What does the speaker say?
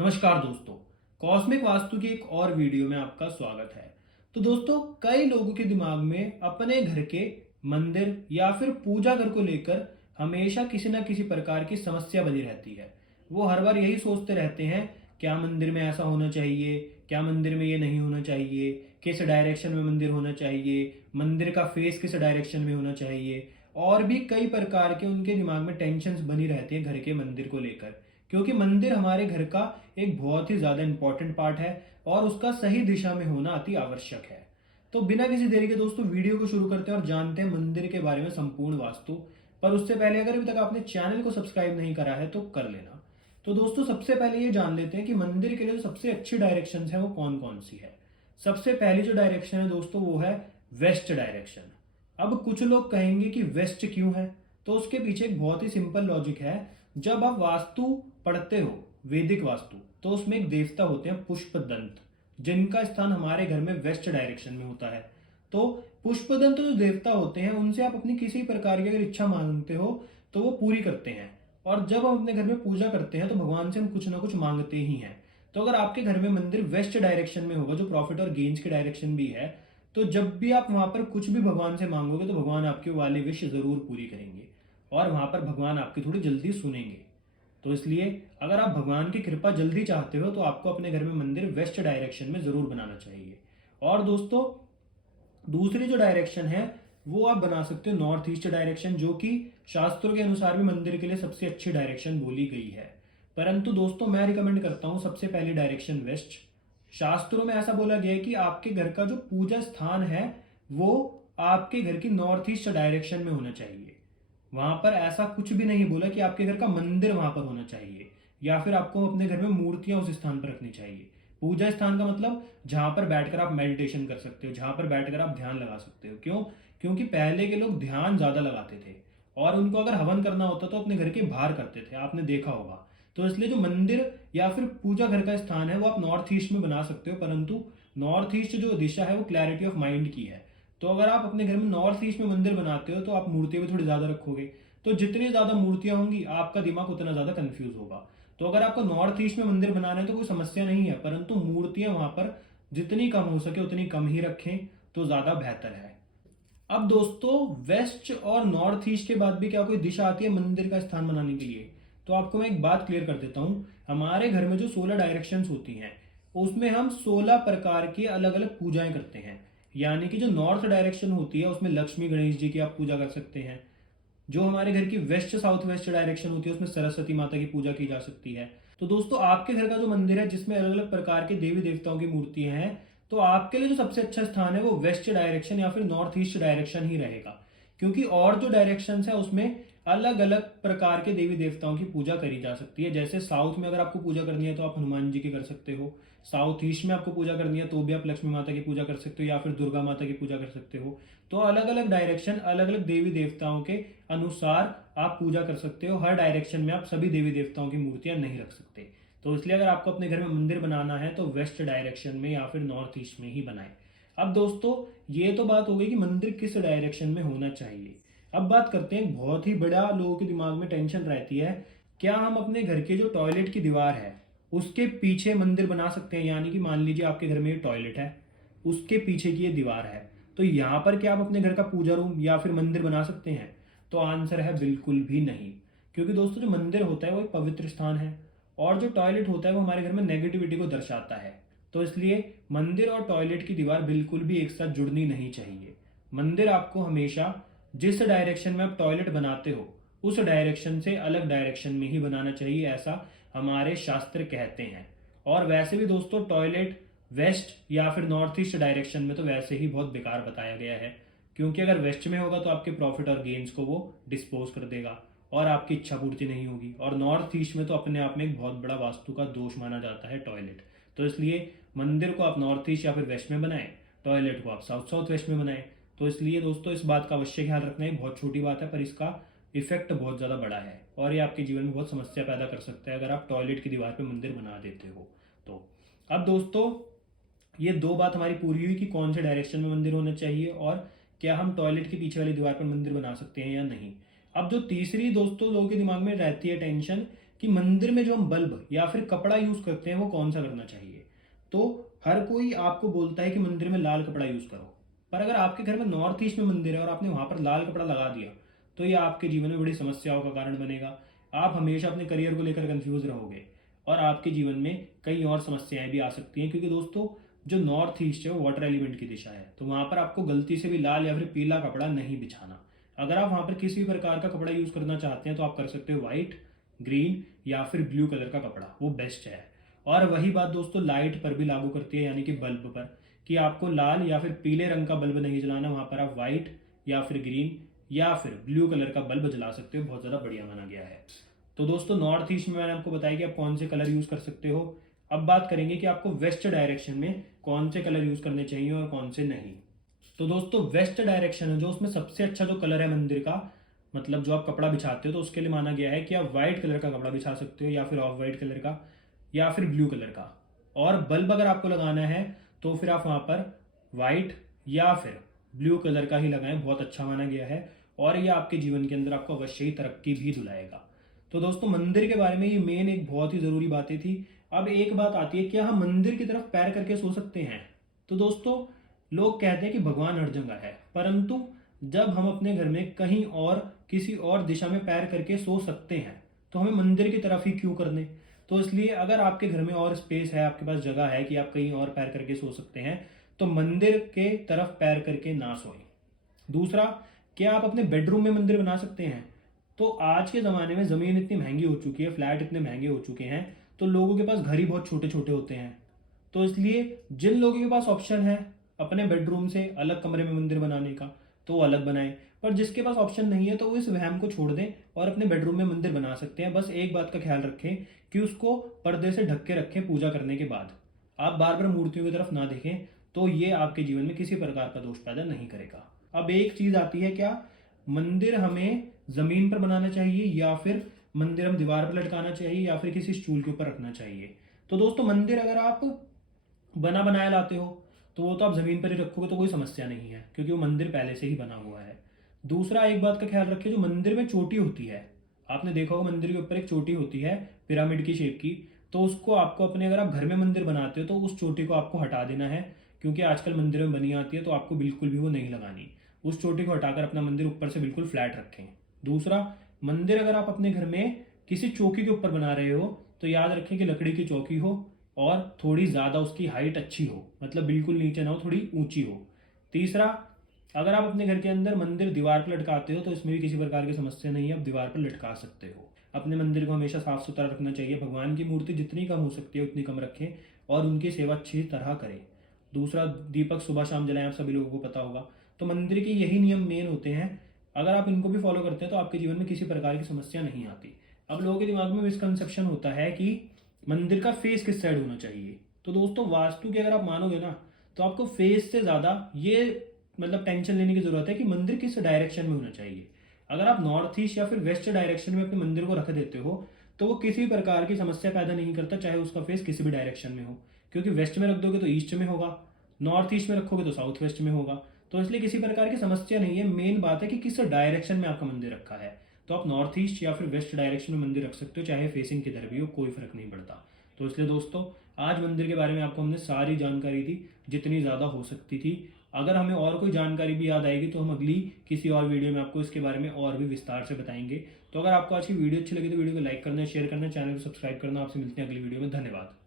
नमस्कार दोस्तों। कॉस्मिक वास्तु की एक और वीडियो में आपका स्वागत है। तो दोस्तों, कई लोगों के दिमाग में अपने घर के मंदिर या फिर पूजा घर को लेकर हमेशा किसी न किसी प्रकार की समस्या बनी रहती है। वो हर बार यही सोचते रहते हैं, क्या मंदिर में ऐसा होना चाहिए, क्या मंदिर में ये नहीं होना चाहिए, किस डायरेक्शन में मंदिर होना चाहिए, मंदिर का फेस किस डायरेक्शन में होना चाहिए। और भी कई प्रकार के उनके दिमाग में टेंशन्स बनी रहती है घर के मंदिर को लेकर, क्योंकि मंदिर हमारे घर का एक बहुत ही ज़्यादा इंपॉर्टेंट पार्ट है और उसका सही दिशा में होना अति आवश्यक है। तो बिना किसी देरी के दोस्तों, वीडियो को शुरू करते हैं और जानते हैं मंदिर के बारे में संपूर्ण वास्तु। पर उससे पहले अगर अभी तक आपने चैनल को सब्सक्राइब नहीं करा है तो कर लेना। तो दोस्तों, सबसे पहले ये जान लेते हैं कि मंदिर के लिए जो सबसे अच्छी डायरेक्शन है वो कौन कौन सी है। सबसे पहली जो डायरेक्शन है दोस्तों वो है वेस्ट डायरेक्शन। अब कुछ लोग कहेंगे कि वेस्ट क्यों है, तो उसके पीछे एक बहुत ही सिंपल लॉजिक है। जब आप वास्तु पढ़ते हो, वैदिक वास्तु, तो उसमें एक देवता होते हैं पुष्पदंत, जिनका स्थान हमारे घर में वेस्ट डायरेक्शन में होता है। तो पुष्पदंत जो देवता होते हैं, उनसे आप अपनी किसी प्रकार की अगर इच्छा मांगते हो तो वो पूरी करते हैं। और जब हम अपने घर में पूजा करते हैं तो भगवान से हम कुछ ना कुछ मांगते ही हैं। तो अगर आपके घर में मंदिर वेस्ट डायरेक्शन में होगा, जो प्रॉफिट और गेन्स की डायरेक्शन भी है, तो जब भी आप वहां पर कुछ भी भगवान से मांगोगे तो भगवान आपके वाले विश जरूर पूरी करेंगे और वहां पर भगवान आपकी थोड़ी जल्दी सुनेंगे। तो इसलिए अगर आप भगवान की कृपा जल्दी चाहते हो तो आपको अपने घर में मंदिर वेस्ट डायरेक्शन में जरूर बनाना चाहिए। और दोस्तों, दूसरी जो डायरेक्शन है वो आप बना सकते हो नॉर्थ ईस्ट डायरेक्शन, जो कि शास्त्रों के अनुसार भी मंदिर के लिए सबसे अच्छी डायरेक्शन बोली गई है। परंतु दोस्तों, मैं रिकमेंड करता हूं सबसे पहली डायरेक्शन वेस्ट। शास्त्रों में ऐसा बोला गया है कि आपके घर का जो पूजा स्थान है वो आपके घर की नॉर्थ ईस्ट डायरेक्शन में होना चाहिए। वहां पर ऐसा कुछ भी नहीं बोला कि आपके घर का मंदिर वहां पर होना चाहिए या फिर आपको अपने घर में मूर्तियां उस स्थान पर रखनी चाहिए। पूजा स्थान का मतलब जहां पर बैठकर आप मेडिटेशन कर सकते हो, जहां पर बैठकर आप ध्यान लगा सकते हो। क्यों? क्योंकि पहले के लोग ध्यान ज्यादा लगाते थे और उनको अगर हवन करना होता तो अपने घर के बाहर करते थे, आपने देखा होगा। तो इसलिए जो मंदिर या फिर पूजा घर का स्थान है वो आप नॉर्थ ईस्ट में बना सकते हो, परंतु नॉर्थ ईस्ट जो दिशा है वो क्लैरिटी ऑफ माइंड की है। तो अगर आप अपने घर में नॉर्थ ईस्ट में मंदिर बनाते हो तो आप मूर्तियां भी थोड़ी ज्यादा रखोगे। तो जितनी ज्यादा मूर्तियां होंगी आपका दिमाग उतना ज्यादा कंफ्यूज होगा। तो अगर आपको नॉर्थ ईस्ट में मंदिर बनाना है तो कोई समस्या नहीं है, परंतु मूर्तियां वहां पर जितनी कम हो सके उतनी कम ही रखें तो ज्यादा बेहतर है। अब दोस्तों, वेस्ट और नॉर्थ ईस्ट के बाद भी क्या कोई दिशा आती है मंदिर का स्थान बनाने के लिए? तो आपको मैं एक बात क्लियर कर देता हूं। हमारे घर में जो 16 डायरेक्शंस होती हैं उसमें हम 16 प्रकार की अलग अलग पूजाएं करते हैं। यानी कि जो नॉर्थ डायरेक्शन होती है उसमें लक्ष्मी गणेश जी की आप पूजा कर सकते हैं। जो हमारे घर की वेस्ट साउथ वेस्ट डायरेक्शन होती है उसमें सरस्वती माता की पूजा की जा सकती है। तो दोस्तों, आपके घर का जो मंदिर है जिसमें अलग अलग प्रकार के देवी देवताओं की मूर्तियां हैं, तो आपके लिए जो सबसे अच्छा स्थान है वो वेस्ट डायरेक्शन या फिर नॉर्थ ईस्ट डायरेक्शन ही रहेगा। क्योंकि और जो डायरेक्शन है उसमें अलग अलग प्रकार के देवी देवताओं की पूजा करी जा सकती है। जैसे साउथ में अगर आपको पूजा करनी है तो आप हनुमान जी की कर सकते हो, साउथ ईस्ट में आपको पूजा करनी है तो भी आप लक्ष्मी माता की पूजा कर सकते हो या फिर दुर्गा माता की पूजा कर सकते हो। तो अलग अलग डायरेक्शन अलग अलग देवी देवताओं के अनुसार आप पूजा कर सकते हो। हर डायरेक्शन में आप सभी देवी देवताओं की मूर्तियां नहीं रख सकते। तो इसलिए अगर आपको अपने घर में मंदिर बनाना है तो वेस्ट डायरेक्शन में या फिर नॉर्थ ईस्ट में ही बनाए। अब दोस्तों, ये तो बात हो गई कि मंदिर किस डायरेक्शन में होना चाहिए। अब बात करते हैं, बहुत ही बड़ा लोगों के दिमाग में टेंशन रहती है, क्या हम अपने घर के जो टॉयलेट की दीवार है उसके पीछे मंदिर बना सकते हैं? यानी कि मान लीजिए आपके घर में ये टॉयलेट है, उसके पीछे की ये दीवार है, तो यहाँ पर क्या आप अपने घर का पूजा रूम या फिर मंदिर बना सकते हैं? तो आंसर है बिल्कुल भी नहीं। क्योंकि दोस्तों, जो मंदिर होता है वो एक पवित्र स्थान है और जो टॉयलेट होता है वो हमारे घर में नेगेटिविटी को दर्शाता है। तो इसलिए मंदिर और टॉयलेट की दीवार बिल्कुल भी एक साथ जुड़नी नहीं चाहिए। मंदिर आपको हमेशा जिस डायरेक्शन में आप टॉयलेट बनाते हो उस डायरेक्शन से अलग डायरेक्शन में ही बनाना चाहिए, ऐसा हमारे शास्त्र कहते हैं। और वैसे भी दोस्तों, टॉयलेट वेस्ट या फिर नॉर्थ ईस्ट डायरेक्शन में तो वैसे ही बहुत बेकार बताया गया है। क्योंकि अगर वेस्ट में होगा तो आपके प्रॉफिट और गेन्स को वो डिस्पोज कर देगा और आपकी इच्छा पूर्ति नहीं होगी। और नॉर्थ ईस्ट में तो अपने आप में एक बहुत बड़ा वास्तु का दोष माना जाता है टॉयलेट। तो इसलिए मंदिर को आप नॉर्थ ईस्ट या फिर वेस्ट में बनाएं, टॉयलेट को आप साउथ साउथ वेस्ट में बनाएं। तो इसलिए दोस्तों, इस बात का अवश्य ख्याल रखना है। बहुत छोटी बात है पर इसका इफेक्ट बहुत ज़्यादा बड़ा है और ये आपके जीवन में बहुत समस्या पैदा कर सकता है अगर आप टॉयलेट की दीवार पे मंदिर बना देते हो तो। अब दोस्तों, ये दो बात हमारी पूरी हुई कि कौन से डायरेक्शन में मंदिर होना चाहिए और क्या हम टॉयलेट के पीछे वाली दीवार पर मंदिर बना सकते हैं या नहीं। अब जो तीसरी दोस्तों लोगों के दिमाग में रहती है टेंशन कि मंदिर में जो हम बल्ब या फिर कपड़ा यूज करते हैं वो कौन सा करना चाहिए। तो हर कोई आपको बोलता है कि मंदिर में लाल कपड़ा यूज करो, पर अगर आपके घर में नॉर्थ ईस्ट में मंदिर है और आपने वहां पर लाल कपड़ा लगा दिया तो ये आपके जीवन में बड़ी समस्याओं का कारण बनेगा। आप हमेशा अपने करियर को लेकर कंफ्यूज रहोगे और आपके जीवन में कई और समस्याएं भी आ सकती हैं, क्योंकि दोस्तों जो नॉर्थ ईस्ट है वो वाटर एलिमेंट की दिशा है, तो वहां पर आपको गलती से भी लाल या फिर पीला कपड़ा नहीं बिछाना। अगर आप वहां पर किसी भी प्रकार का कपड़ा यूज करना चाहते हैं तो आप कर सकते हो व्हाइट, ग्रीन या फिर ब्लू कलर का कपड़ा, वो बेस्ट है। और वही बात दोस्तों लाइट पर भी लागू करती है, यानी कि बल्ब पर, कि आपको लाल या फिर पीले रंग का बल्ब नहीं जलाना, वहां पर आप व्हाइट या फिर ग्रीन या फिर ब्लू कलर का बल्ब जला सकते हो, बहुत ज़्यादा बढ़िया माना गया है। तो दोस्तों नॉर्थ ईस्ट में मैंने आपको बताया कि आप कौन से कलर यूज़ कर सकते हो। अब बात करेंगे कि आपको वेस्ट डायरेक्शन में कौन से कलर यूज़ करने चाहिए और कौन से नहीं। तो दोस्तों वेस्ट डायरेक्शन है जो, उसमें सबसे अच्छा जो कलर है मंदिर का, मतलब जो आप कपड़ा बिछाते हो, तो उसके लिए माना गया है कि आप व्हाइट कलर का कपड़ा बिछा सकते हो या फिर ऑफ व्हाइट कलर का या फिर ब्लू कलर का। और बल्ब अगर आपको लगाना है तो फिर आप वहां पर व्हाइट या फिर ब्लू कलर का ही लगाएं, बहुत अच्छा माना गया है और ये आपके जीवन के अंदर आपको अवश्य ही तरक्की भी दिलाएगा। तो दोस्तों मंदिर के बारे में ये मेन एक बहुत ही ज़रूरी बातें थी। अब एक बात आती है, क्या हम मंदिर की तरफ पैर करके सो सकते हैं? तो दोस्तों लोग कहते हैं कि भगवान हर जगह है, परंतु जब हम अपने घर में कहीं और किसी और दिशा में पैर करके सो सकते हैं तो हमें मंदिर की तरफ ही क्यों करने। तो इसलिए अगर आपके घर में और स्पेस है, आपके पास जगह है कि आप कहीं और पैर करके सो सकते हैं, तो मंदिर के तरफ पैर करके ना सोएं। दूसरा, क्या आप अपने बेडरूम में मंदिर बना सकते हैं? तो आज के ज़माने में ज़मीन इतनी महंगी हो चुकी है, फ्लैट इतने महंगे हो चुके हैं, तो लोगों के पास घर ही बहुत छोटे छोटे होते हैं। तो इसलिए जिन लोगों के पास ऑप्शन है अपने बेडरूम से अलग कमरे में मंदिर बनाने का, तो वो अलग बनाएं। पर जिसके पास ऑप्शन नहीं है तो वो इस वहम को छोड़ दें और अपने बेडरूम में मंदिर बना सकते हैं। बस एक बात का ख्याल रखें कि उसको पर्दे से ढक के रखें पूजा करने के बाद। आप बार बार मूर्तियों की तरफ ना देखें, तो ये आपके जीवन में किसी प्रकार का दोष पैदा नहीं करेगा। अब एक चीज आती है, क्या मंदिर हमें जमीन पर बनाना चाहिए या फिर मंदिर हम दीवार पर लटकाना चाहिए या फिर किसी स्टूल के ऊपर रखना चाहिए? तो दोस्तों मंदिर अगर आप बना बनाया लाते हो तो वो तो आप जमीन पर ही रखोगे तो कोई समस्या नहीं है, क्योंकि वो मंदिर पहले से ही बना हुआ है। दूसरा, एक बात का ख्याल रखिए, जो मंदिर में चोटी होती है, आपने देखा होगा मंदिर के ऊपर एक चोटी होती है पिरामिड की शेप की, तो उसको आपको अपने, अगर आप घर में मंदिर बनाते हो तो उस चोटी को आपको हटा देना है, क्योंकि आजकल मंदिर में बनी आती है, तो आपको बिल्कुल भी वो नहीं लगानी। उस चोटी को हटाकर अपना मंदिर ऊपर से बिल्कुल फ्लैट रखें। दूसरा, मंदिर अगर आप अपने घर में किसी चौकी के ऊपर बना रहे हो तो याद रखें कि लकड़ी की चौकी हो और थोड़ी ज़्यादा उसकी हाइट अच्छी हो, मतलब बिल्कुल नीचे ना हो, थोड़ी ऊंची हो। तीसरा, अगर आप अपने घर के अंदर मंदिर दीवार पर लटकाते हो तो इसमें भी किसी प्रकार की समस्या नहीं है, आप दीवार पर लटका सकते हो। अपने मंदिर को हमेशा साफ सुथरा रखना चाहिए, भगवान की मूर्ति जितनी कम हो सकती है उतनी कम रखें और उनकी सेवा अच्छी तरह करें। दूसरा, दीपक सुबह शाम जलाएं, आप सभी लोगों को पता होगा। तो मंदिर के यही नियम मेन होते हैं, अगर आप इनको भी फॉलो करते हैं तो आपके जीवन में किसी प्रकार की समस्या नहीं आती। अब लोगों के दिमाग में मिसकंसेप्शन होता है कि मंदिर का फेस किस साइड होना चाहिए। तो दोस्तों वास्तु की अगर आप मानोगे ना, तो आपको फेस से ज़्यादा ये मतलब टेंशन लेने की जरूरत है कि मंदिर किस डायरेक्शन में होना चाहिए। अगर आप नॉर्थ ईस्ट या फिर वेस्ट डायरेक्शन में अपने मंदिर को रख देते हो तो वो किसी प्रकार की समस्या पैदा नहीं करता, चाहे उसका फेस किसी भी डायरेक्शन में हो, क्योंकि वेस्ट में रख दोगे तो ईस्ट में होगा, नॉर्थ ईस्ट में रखोगे तो साउथ वेस्ट में होगा। तो इसलिए किसी प्रकार की समस्या नहीं है, मेन बात है कि किस डायरेक्शन में आपका मंदिर रखा है। तो आप नॉर्थ ईस्ट या फिर वेस्ट डायरेक्शन में मंदिर रख सकते हो, चाहे फेसिंग किधर भी हो, कोई फर्क नहीं पड़ता। तो इसलिए दोस्तों आज मंदिर के बारे में आपको हमने सारी जानकारी दी जितनी ज़्यादा हो सकती थी। अगर हमें और कोई जानकारी भी याद आएगी तो हम अगली किसी और वीडियो में आपको इसके बारे में और भी विस्तार से बताएंगे। तो अगर आपको आज की वीडियो अच्छी लगी तो वीडियो को लाइक करना, शेयर करना, चैनल को सब्सक्राइब करना। आपसे मिलते हैं अगली वीडियो में। धन्यवाद।